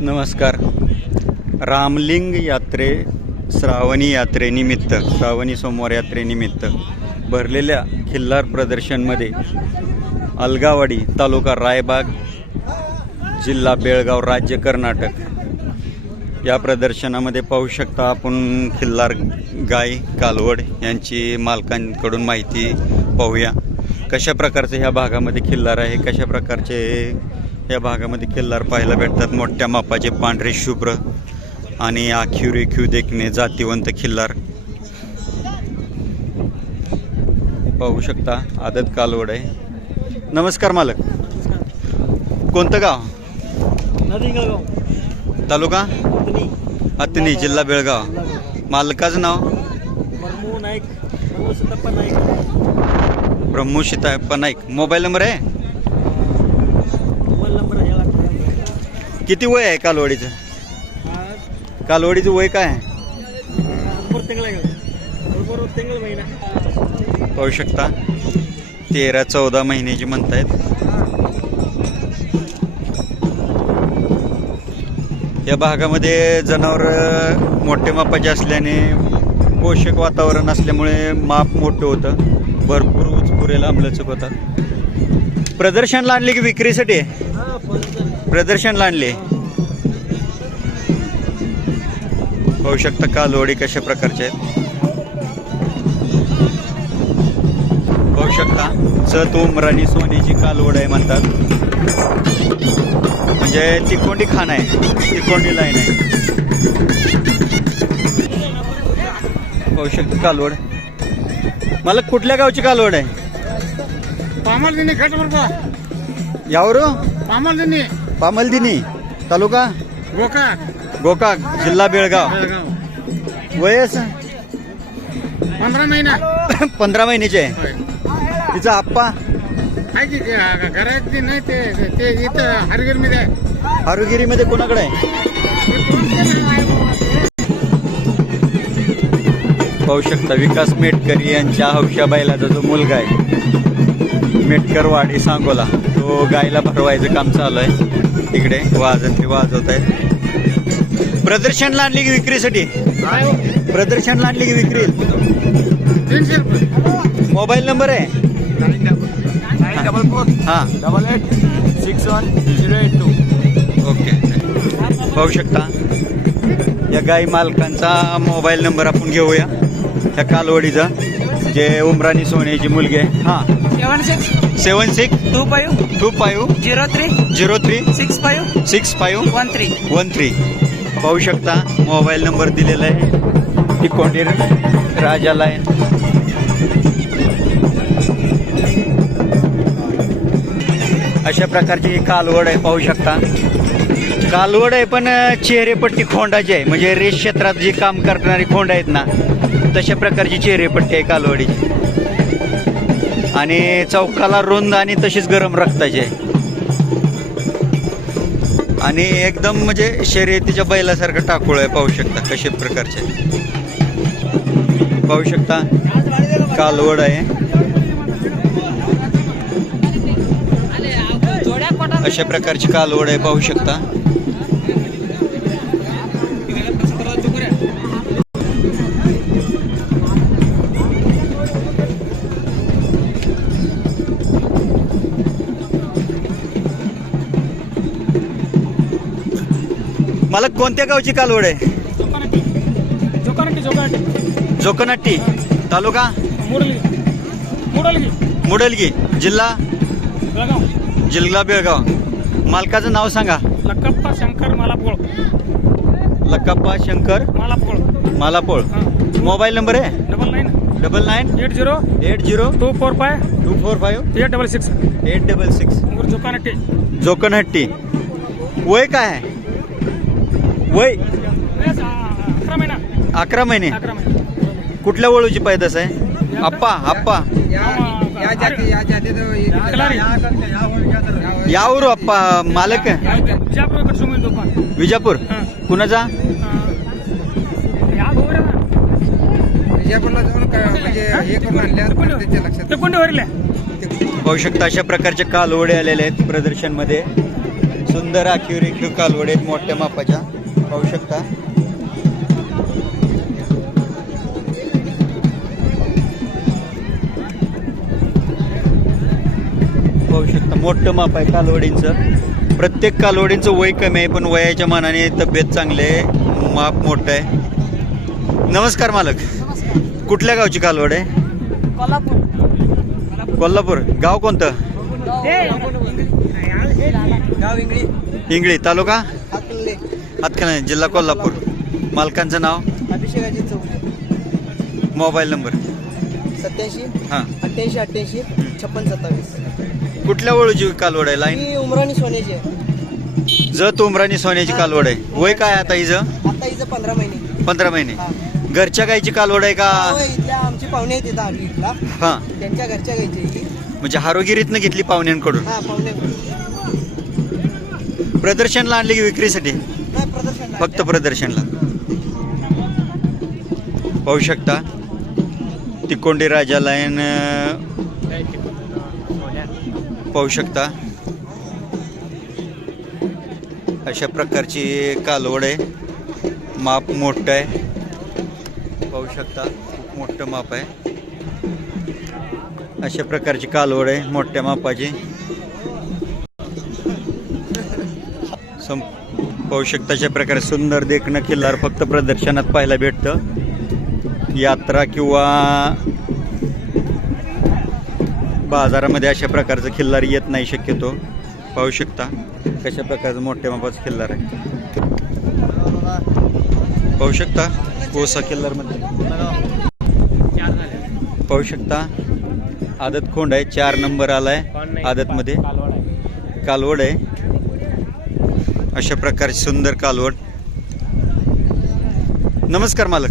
नमस्कार. रामलिंग श्रावणी सोमवार यात्रेनिमित्त भरलेल्या खिल्लार प्रदर्शनमध्ये अलगावाडी, तालुका रायबाग, जिल्हा बेळगाव, राज्य कर्नाटक या प्रदर्शनामध्ये पाहू शकता आपण खिल्लार गाय कालवड यांची मालकांकडून माहिती पाहूया. कशा प्रकारचे ह्या भागामध्ये खिल्लार आहे, कशा प्रकारचे या भागामध्ये खिल्लार पाहायला भेटतात. मोठ्या मापाचे पांढरे शुभ्र आणि आखीव रेखीव देखणे जातीवंत खिल्लार पाहू शकता. आदत कालवड आहे. नमस्कार मालक. कोणतं गाव? तालुका अतनी, जिल्हा बेळगाव. मालकाचं नाव? ब्रह्मू सीताप्पा नाईक. मोबाईल नंबर आहे? किती वय आहे कालवडीचं? कालवडीचं वय काय आहे? पाहू शकता 13-14 महिन्याची म्हणतायत. या भागामध्ये जनावर मोठे मापाचे असल्याने पोषक वातावरण असल्यामुळे माप मोठं होतं. भरपूर उचपुरेला आंबलचक होतात. प्रदर्शनला आणले की विक्रीसाठी? प्रदर्शनला आणले. पाहू शकता कालवडी कशा प्रकारचे आहेत. पाहू शकता चत उमराणी सोन्याची कालवड आहे म्हणतात. म्हणजे तिकोंडी खाण आहे, तिकोंडी लाईन आहे. पाहू शकता कालवड. मला कुठल्या गावची कालवड आहे? यावर पामलदिनी, तालुका गोकाक, जिल्हा बेळगाव. वयस 15 महिन्याचे आहे. तिचा आप्पा घरात नाही ते इथं हरगिरीमध्ये. हारुगिरीमध्ये कोणाकडे आहे? पाहू शकता विकास मेटकरी यांच्या हौशा बैलाचा जो मुलगा आहे, मेटकर वाडी सांगोला, तो गायला भरवायचं काम चालू आहे. तिकडे वाजंत्री वाजवत आहेत. प्रदर्शनला आणली की विक्रीसाठी? प्रदर्शनला आणली की विक्री? 300 रुपये. मोबाईल नंबर आहे? 944-861-082. ओके. पाहू शकता या गाई मालकांचा मोबाईल नंबर आपण घेऊया. त्या कालवडीचा जे उमराणी सोन्याची मुलगी आहे. हां, 76-252-03-65-65-13. पाहू शकता मोबाईल नंबर दिलेला आहे. तिकोंडी राजाला आहे. अशा प्रकारची कालवड आहे. पाहू शकता कालवड आहे पण चेहरेपट्टी खोंडाची आहे. म्हणजे रेस क्षेत्रात जे काम करणारी खोंड आहेत ना, तशा प्रकारची चेहरेपट्टी आहे कालवडीची. आणि चौकाला रुंद आणि तशीच गरम रक्ताची आहे. आणि एकदम म्हणजे शर्यतीच्या बैलासारखं टाकूळ आहे. पाहू शकता कशा प्रकारचे. पाहू शकता कालवड आहे. अशा प्रकारची कालवड आहे. पाहू शकता. मला कोणत्या गावची कालवड आहे? जोकनाट्टी, तालुका मुडलगी, जिल्हा बेळगाव. मालकाचं नाव सांगा. लक्कप्पा शंकर मालापोळ. मोबाईल नंबर आहे? 99-80-245-866. जोकनहट्टी. वय काय आहे? वय 11 महिने. कुठल्या वळूची पैदास आहे? आप्पा यावर आप्पा मालक विजापूर. कुणाचा? पाहू शकता अशा प्रकारचे कालवडे आलेले आहेत प्रदर्शनमध्ये. सुंदर आखीव रेखीव कालवड आहेत मोठ्या मापाच्या, पाहू शकता. पाहू शकता मोठं माप आहे कालवडींचं. प्रत्येक कालवडींचं वय कमी आहे, पण वयाच्या मानाने तब्येत चांगली आहे, माप मोठं आहे. नमस्कार मालक, कुठल्या गावची कालवड आहे? कोल्हापूर. गाव कोणतं? इंगळी, तालुका हातकणंगले, जिल्हा कोल्हापूर. मालकांचं नाव? अभिषेकाची चौक. Mobile number? 87 हां. 88 88 56 27. कुठल्या वळूची कालवड आहे? लाईन ही उमराणी सोन्याची आहे. जत उमराणी सोन्याची कालवड आहे. वय काय आता हिचं? आता हिचं 15 महिने. 15 महिने. हा. घरच्या गायची कालवड आहे का? होय, इथल्या आमची पाहुणे आहेत इथं हरगिरीला. हां, त्यांच्या घरच्या गायची आहे ही. म्हणजे हारोगिरीतनं घेतली पाहुण्यांकडून. हा, पाहुणे. प्रदर्शनला आणली की विक्रीसाठी? नाही, प्रदर्शन नाही. फक्त प्रदर्शनला. पाहू शकता तिकोंडी राजा लाईन पाहू शकता. अशा प्रकारची कालवड आहे, माप मोठं आहे, पाहू शकता खूप मोठं माप आहे. अशा प्रकारची कालवड आहे मोठ्या मापाची. पाहू शकता अशा प्रकारे सुंदर देखणं खिल्लार फक्त प्रदर्शनात पाहायला भेटतं. यात्रा किंवा बाजारामध्ये अशा प्रकारचं खिल्लार येत नाही शक्यतो. पाहू शकता कशा प्रकारचं मोठ्या मापाचं खिल्लार आहे. पाहू शकता कोसा खिल्लारमध्ये पाहू शकता आदत खोंड आहे, 4 नंबर आलाय आदतमध्ये. कालवड आहे अशा प्रकारची सुंदर कालवड. नमस्कार मालक,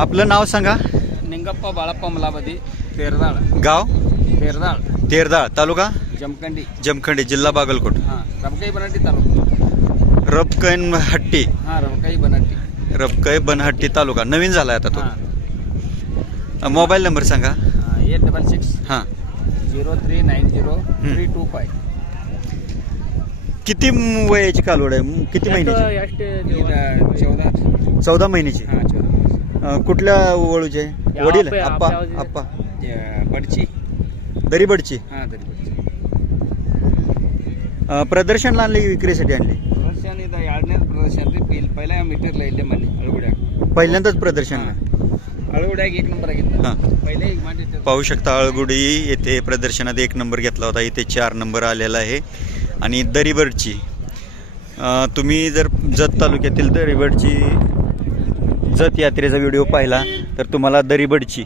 आपलं नाव सांगा. निंगप्पा बाळप्पा मलापती, तेरदाळ. गाव? तेरदाळ, तालुका जमखंडी, जिल्हा बागलकोट. हां. रबकाई बनाटी तालुका. रबकैनहट्टी. हां, रबकाई बनाटी. रबकै बनहट्टी तालुका. नवीन झालाय आता हां. तो. मोबाईल नंबर सांगा. 866 हां. 0390 किती वयाची कालवड आहे? किती महिन्याची? 325. 14 महिन्याची. हां, 14. कुठल्या वळूचे? वडील? आप्पा. आप्पा बडची. दरीबडची. हां, दरीबडची. प्रदर्शनला आणली की विक्रीसाठी आणली? प्रदर्शन इथं याडण्यात प्रदर्शन पहिल्या मीटरला येईल माने अळगुड्या. पहिल्यांदाच प्रदर्शनला. अळगुड्या 1 नंबर घेतला. हां. पहिले एक मांडे. पाहू शकता अळगुडी येथे प्रदर्शनात 1 नंबर घेतला होता. इथे 4 नंबर आलेला आहे. आणि दरीबडची तुम्ही जर जत तालुक्यातील दरीबडची जत यात्रेचा व्हिडिओ पाहिला तर तुम्हाला दरीबडची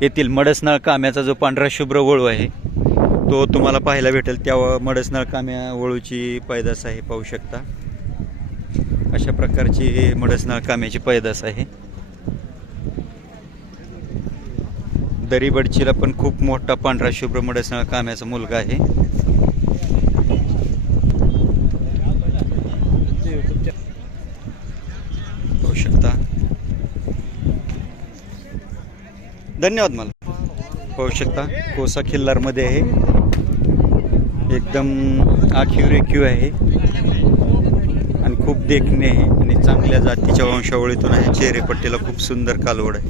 येथील मडसनाळ काम्याचा जो पांढरा शुभ्र वळू आहे तो तुम्हाला पाहायला भेटेल. त्या मडसनाळ काम्या वळूची पैदास आहे. पाहू शकता अशा प्रकारची मडसनाळ काम्याची पैदास आहे. दरीबडचीला पण खूप मोठा पांढरा शुभ्र मडसनाळ काम्याचा मुलगा आहे. पाहू शकता. धन्यवाद. मला पाहू शकता कोसा खिल्लारमध्ये आहे, एकदम आखीव रेखीव आहे आणि खूप देखणे आहे आणि चांगल्या जातीच्या वंशावळीतून आहे. चेहरेपट्टीला खूप सुंदर कालवड आहे.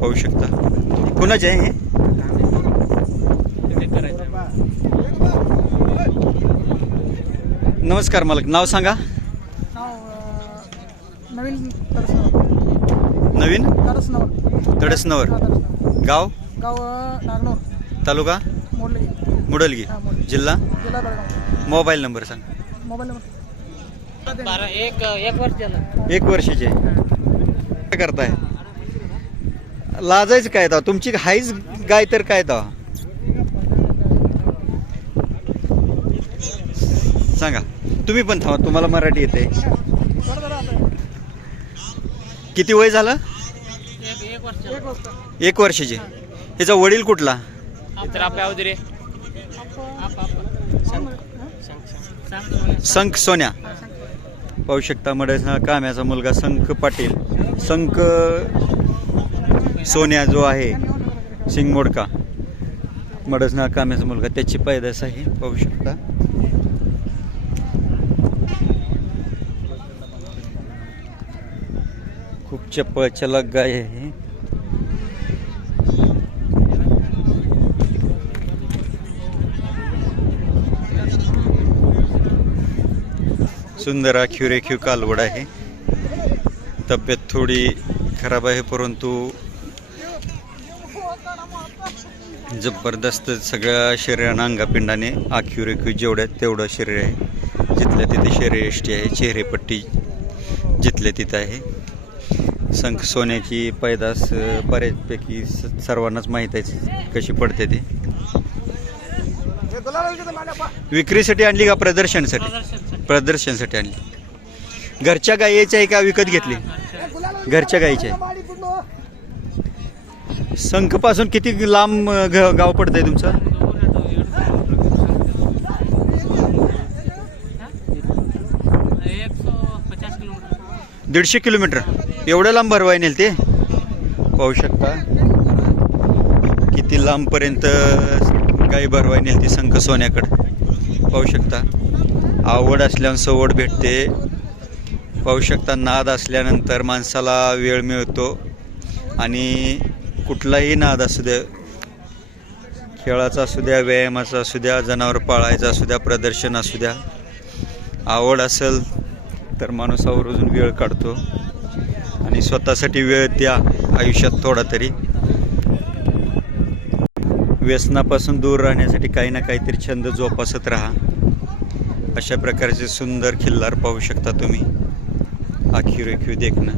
पाहू शकता. कुणाचे आहे हे? नमस्कार मालक, नाव सांगा. नवीन तडसनवर. गाव? नागनूर. तालुका? मुडलगी. जिल्हा? मोबाईल नंबर सांग. मोबाईल नंबर 1 वर्षाचे. काय करताय? लाजायचं काय तेव्हा? तुमची हाईच गाय तर काय तेव्हा सांगा. तुम्ही पण थांबा, तुम्हाला मराठी येते. किती वय झालं? 1 वर्षाचे. ह्याचा वडील कुठला? संख सोन्या. पाहू शकता मडसनाळ काम्याचा मुलगा संख पाटील. संख सोन्या जो आहे सिंगमोडका मडसना काम्याचा मुलगा त्याची पैदास आहे पाहू शकता. खूप चप्पळ चलक गाय आहे. सुंदर रेखीव कालवड आहे. तब्येत थोडी खराब आहे परंतु जबरदस्त सगळ्या शरीरानं अंगापिंडाने रेखीव जेवढ्या तेवढं शरीर आहे. जिथल्या तिथे शरीरयष्टी आहे. चेहरेपट्टी जिथल्या तिथं आहे. संख सोन्याची पैदास बऱ्याचपैकी सर्वांनाच माहीत आहे कशी पडते ते. विक्रीसाठी आणली का प्रदर्शनासाठी? प्रदर्शनासाठी आणली. घरच्या गायीची आहे का विकत घेतली? घरच्या गायीची आहे. संख पासून किती लांब गाव पडतंय तुमचं? 150 किलोमीटर. एवढ्या लांब भरवाय नेल ते पाहू शकता. किती लांबपर्यंत गाई भरवाय नेल ती संख सोन्याकडे पाहू शकता. आवड असल्यावर सवड भेटते पाहू शकता. नाद असल्यानंतर माणसाला वेळ मिळतो आणि कुठलाही नाद असू द्या, खेळाचा असू द्या, व्यायामाचा असू द्या, जनावर पाळायचा असू द्या, प्रदर्शन असू द्या, आवड असेल तर माणूस आवर्जून वेळ काढतो आणि स्वतःसाठी वेळ द्या आयुष्यात थोडा तरी. व्यसनापासून दूर राहण्यासाठी काही ना काहीतरी छंद जोपासत राहा. अशा प्रकारचे सुंदर खिल्लार पाहू शकता तुम्ही. रेखीव देखणं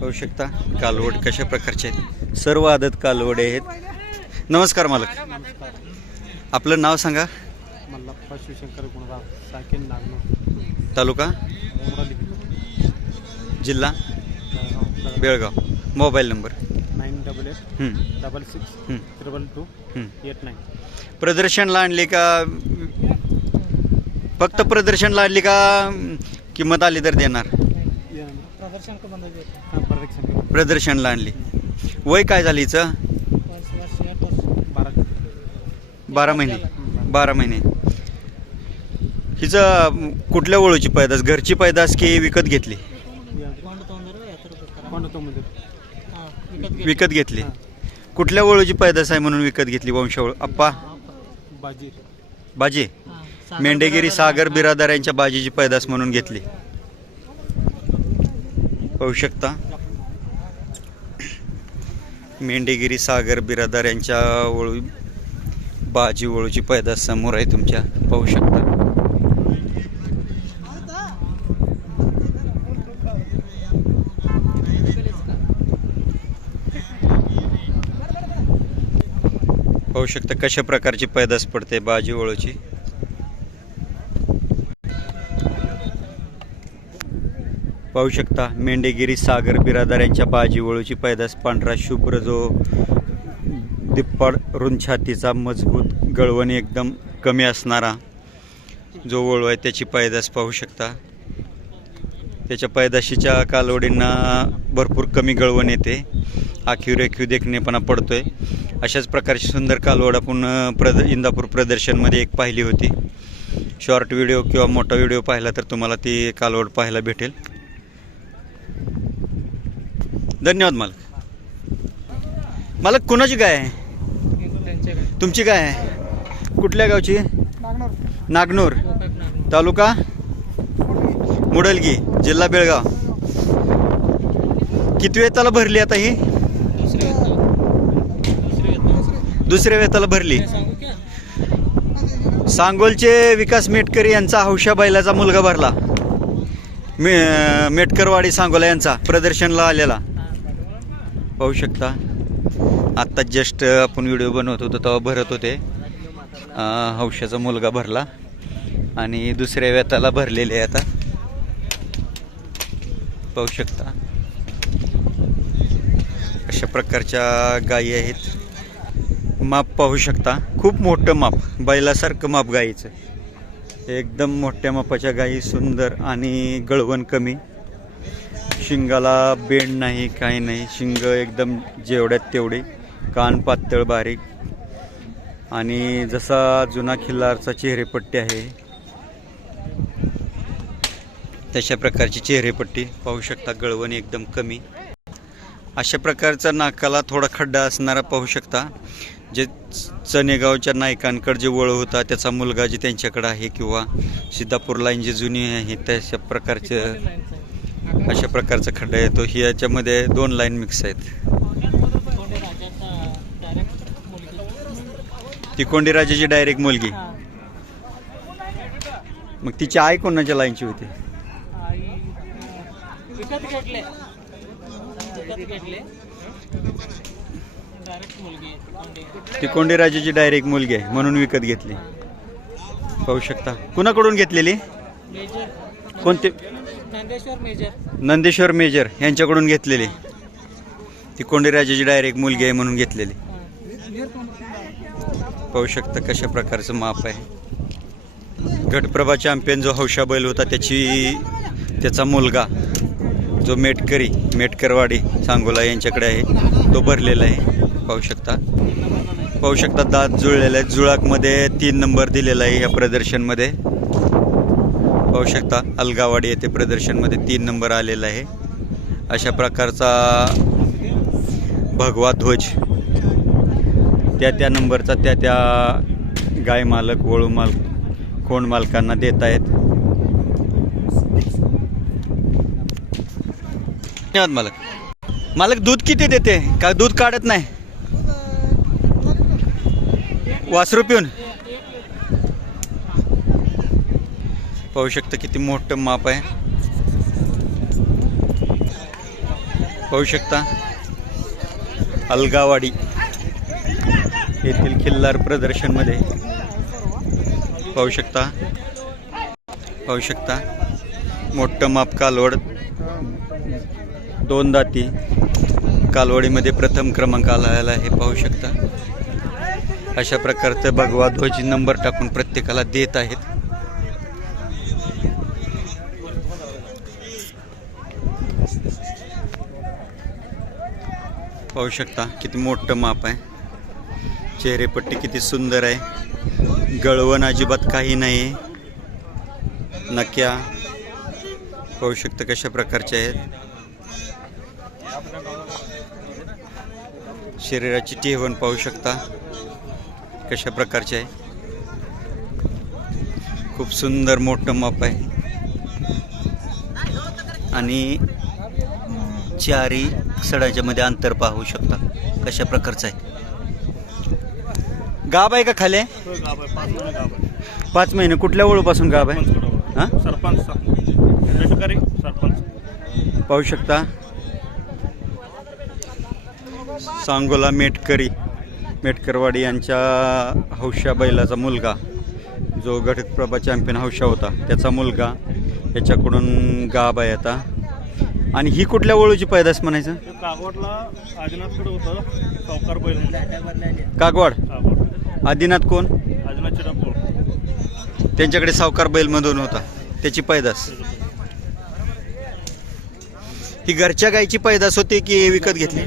पाहू शकता. कालवड कशा प्रकारचे आहेत. सर्व आदत कालवड आहेत. नमस्कार मालक, आपलं नाव सांगा. मल्लाप्पा शिवशंकर गुणगाव, साकेन, नागनूर, तालुका जिल्हा बेळगाव. Mobile number 9886662289. प्रदर्शनला आणली का? फक्त प्रदर्शनला आणली का किंमत आली तर देणार? प्रदर्शनला आणली. वय काय झाली हिचं? 12 महिने. 12 महिने. हिचं कुठल्या वळूची पैदास? घरची पैदास की विकत घेतली? विकत घेतली. कुठल्या वळूची पैदास आहे म्हणून विकत घेतली? वंशावळ आप्पा बाजी मेंढेगिरी सागर बिरादार यांच्या बाजीची पैदास म्हणून घेतली पाहू शकता. मेंढेगिरी सागर बिरादार यांच्या वळू बाजी वळूची पैदास समोर आहे तुमच्या पाहू शकता. पाहू शकता कशा प्रकारची पैदास पडते बाजी वळूची. पाहू शकता मेंढेगिरी सागर बिरादार यांच्या बाजी वळूची पैदास. पांढरा शुभ्र जो दिप्पाड रुंद छातीचा मजबूत गळवण एकदम कमी असणारा जो वळू आहे त्याची पैदास पाहू शकता. त्याच्या पैदाशीच्या कालवडींना भरपूर कमी गळवण येते. रेखीव देखणेपणा पडतोय. अशाच प्रकारची सुंदर कालवड आपण इंदापूर प्रदर्शनमध्ये एक पाहिली होती. शॉर्ट व्हिडिओ किंवा मोठा व्हिडिओ पाहिला तर तुम्हाला ती कालवड पाहायला भेटेल. धन्यवाद मालक. मालक कुणाची गाय आहे? तुमची गाय आहे. कुठल्या गावची? नागनूर, तालुका मुडलगी, जिल्हा बेळगाव. किती वेताला भरली आता ही? दुसऱ्या वेताला भरली. सांगोलचे विकास मेटकरी यांचा हौशा बैलाचा मुलगा भरला. मेटकरवाडी सांगोला यांचा प्रदर्शनला आलेला पाहू शकता. आत्ता जस्ट आपण व्हिडिओ बनवत होतो तेव्हा भरत होते. हौशाचा मुलगा भरला आणि दुसऱ्या वेताला भरलेले आता पाहू शकता. अशा प्रकारच्या गायी आहेत. माप पाहू शकता. खूप मोठं माप, बैलासारखं माप गायीचं. एकदम मोठ्या मापाच्या गायी, सुंदर आणि गळवण कमी. शिंगाला बेंड नाही, काही नाही. शिंग एकदम जेवढ्यात तेवढे, कान पातळ बारीक आणि जसा जुना खिल्लारचा चेहरेपट्टी आहे तशा प्रकारची चेहरेपट्टी पाहू शकता. गळवण एकदम कमी. अशा प्रकारचा नाकाला थोडा खड्डा असणारा पाहू शकता. जे चनेगावच्या नायकांकडे जे वळ होता त्याचा मुलगा जे त्यांच्याकडे आहे किंवा सिद्धापूर लाईन जी जुनी आहे तशा प्रकारचं अशा प्रकारचा खड्डा येतो. ही याच्यामध्ये 2 लाईन मिक्स आहेत. ती कोंडी राजाची डायरेक्ट मुलगी. मग तिची आई कोणाच्या लाईनची होती? ती कोंडी राजाची डायरेक्ट मुलगी आहे म्हणून विकत घेतली. पाहू शकता. कुणाकडून घेतलेली? कोणते? नंदेश्वर मेजर यांच्याकडून घेतलेली. ती कोंडी राजाची डायरेक्ट मुलगी आहे म्हणून घेतलेली. पाहू शकता कशा प्रकारचं माप आहे. गटप्रभा चॅम्पियन जो हौशा बैल होता त्याचा मुलगा जो मेटकरवाडी सांगोला यांच्याकडे आहे तो भरलेला आहे. पाहू शकता दात जुळलेला आहे. जुळाकमध्ये 3 नंबर दिलेला आहे या प्रदर्शनमध्ये. पाहू शकता अलगावाडी येथे प्रदर्शनमध्ये 3 नंबर आलेला आहे. अशा प्रकारचा भगवा ध्वज त्या नंबरचा त्या गाय मालक, वळू मालक, खोंड मालकांना देत आहेत. धन्यवाद मालक. दूध किती देते? का दूध काढत नाही? वासरू पिऊन. पाहू शकता किती मोठं माप आहे. पाहू शकता अलगावाडी येथील खिल्लार प्रदर्शनमध्ये पाहू शकता मोठं माप कालवड 2 दाती कालवडीमध्ये प्रथम क्रमांक आलेला आहे. पाहू शकता अशा प्रकारचं भगवा ध्वज नंबर टाकून प्रत्येकाला देत आहेत. पाहू शकता किती मोठं माप आहे. चेहरेपट्टी किती सुंदर आहे. गळवण अजिबात काही नाही. नक्या पाहू शकता कशा प्रकारचे आहेत. शरीराची ठेवण पाहू शकता कशा प्रकारचे आहे. खूप सुंदर मोठं माप आहे आणि चारी सडाच्या मध्ये अंतर पाहू शकता कशा प्रकारचं आहे. गाब आहे का खाली? 5 महिने. कुठल्या वळूपासून गाब आहे? हां सरपंच. पाहू शकता सांगोला मेटकरवाडी यांच्या हौशा बैलाचा मुलगा जो गटप्रभा चॅम्पियन हौशा होता त्याचा मुलगा याच्याकडून गाब आहे आता. आणि ही कुठल्या वळूची पैदास म्हणायचं? कागवाडला आदिनाथकडे होतं सावकार बैल. कागवाड आदिनाथ कोण? आदिनाथ चिरापूर. त्यांच्याकडे सावकार बैलमधून होता त्याची पैदास. ही घरच्या गायची पैदास होती की विकत घेतली?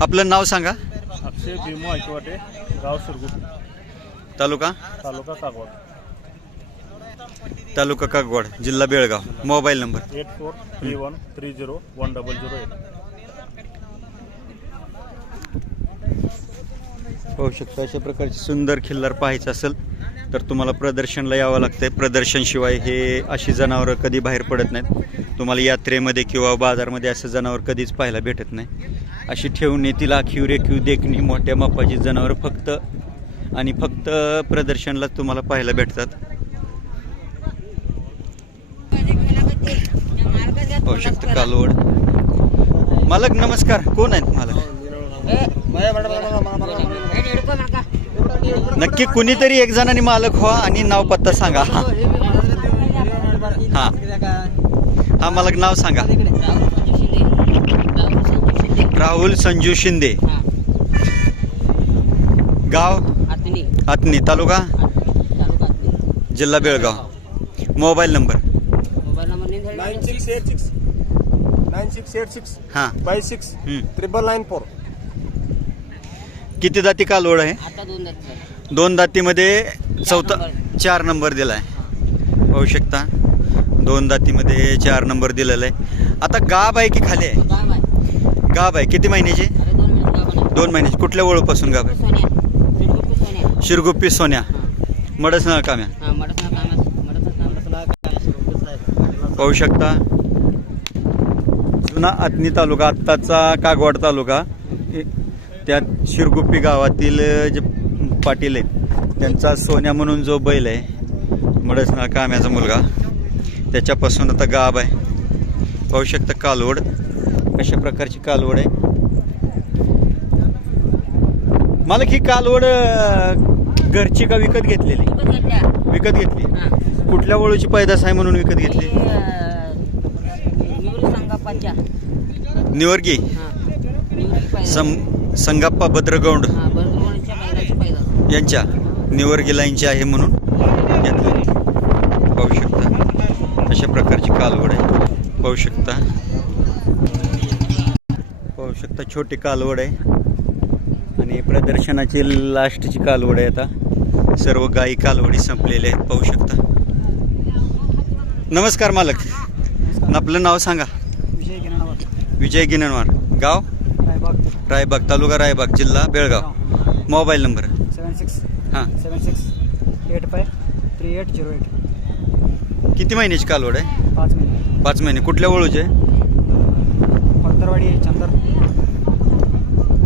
आपलं नाव सांगा. अक्षय भीमो ऐकवाटे, गाव सुरगुट, तालुका कागवाड, जिल्हा बेळगाव. Mobile number 8431301008. पाहू शकता अशा प्रकारची सुंदर खिल्लार पाहायचं असेल तर तुम्हाला प्रदर्शनला यावं लागतंय. प्रदर्शनशिवाय हे अशी जनावरं कधी बाहेर पडत नाहीत. तुम्हाला यात्रेमध्ये किंवा बाजारमध्ये असं जनावर कधीच पाहायला भेटत नाही. अशी ठेवून येतील आखीव रेखीव देखणी मोठ्या मापाची जनावरं फक्त प्रदर्शनला तुम्हाला पाहायला भेटतात. पाहू शकता कालवड. मालक नमस्कार. कोण आहेत मालक? नक्की कुणीतरी एक जणांनी मालक व्हा आणि नाव पत्ता सांगा. हा मालक नाव सांगा. राहुल संजू शिंदे. गाव आतनी, तालुका जिल्हा Belgaum. Mobile number mobile number 9686 हां 56 हं. 9994. किती दाती कालवड आहे? आता 2 दात सर. 2 दातीमध्ये चौथा नंबर. 4 नंबर दिला आहे. पाहू शकता 2 दातीमध्ये 4 नंबर दिलेला आहे. आता गाब आहे की खाली आहे? गाव आहे. गाब आहे. किती महिन्याची? अरे 2 मिनिट गाव आहे. 2 महिन्याची. कुठल्या ओळूपासून गाब आहे? सोन्या तिरुपती सोन्या. शिरगुप्पी सोन्या मडसनाळ काम्या. हां मडसना कामात पाहू शकता जुना आतनी तालुका आत्ताचा कागवाड तालुका त्यात शिरगुप्पी गावातील जे पाटील आहेत त्यांचा सोन्या म्हणून जो बैल आहे मडसनाळ काम्याचा मुलगा त्याच्यापासून आता गाब आहे. पाहू शकता कालवड कशा प्रकारची कालवड आहे. मला ही कालवड घरची का विकत घेतलेली? विकत घेतली. कुठल्या वळूची पैदास आहे म्हणून विकत घेतली? निवर्गी संगाप्पा भद्रगौंड यांच्या निवर्गी लाईनची आहे म्हणून घेतली. पाहू शकता अशा प्रकारची कालवड आहे. पाहू शकता छोटी कालवड आहे आणि प्रदर्शनाची लास्टची कालवड आहे. आता सर्व गायी कालवडी संपलेल्या आहेत. पाहू शकता. नमस्कार मालक. आपलं नाव सांगा. विजय गिननवार. गाव रायबाग तालुका रायबाग जिल्हा बेळगाव. मोबाईल नंबर 76 हां 76 85 3808. किती महिन्याची कालवड आहे? 5 महिने. 5 महिने. कुठल्या वळूचे? फत्तरवाडी चंदर.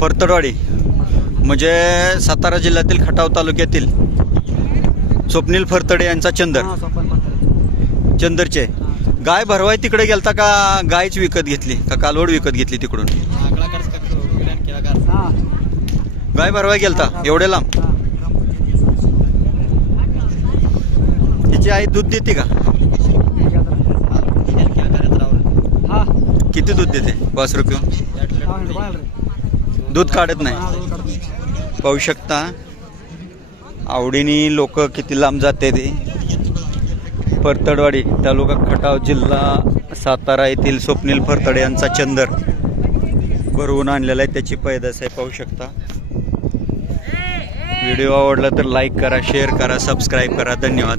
परतडवाडी म्हणजे सातारा जिल्ह्यातील खटाव तालुक्यातील स्वप्नील फरतडे यांचा चंदर. हां सोपन फत्तर. चंदरचे गाय भरवाय तिकडे गेलता का गायच विकत घेतली का कालवड विकत घेतली तिकडून? हां गाय भरवाय गेलता एवढ्या लांब? तिची आई दूध देते का? हां किती दूध देते? 5 रुपये दूध काढत नाही. पाहू शकता आवडीने लोक किती लांब जाते ते. परतडवाडी तालुका खटाव जिल्हा सातारा येथील स्वप्नील फरतडे यांचा चंदर भरवून आणलेला आहे. त्याची पैदास आहे. पाहू शकता. व्हिडिओ आवडला तर लाईक करा, शेअर करा, सबस्क्राईब करा. धन्यवाद.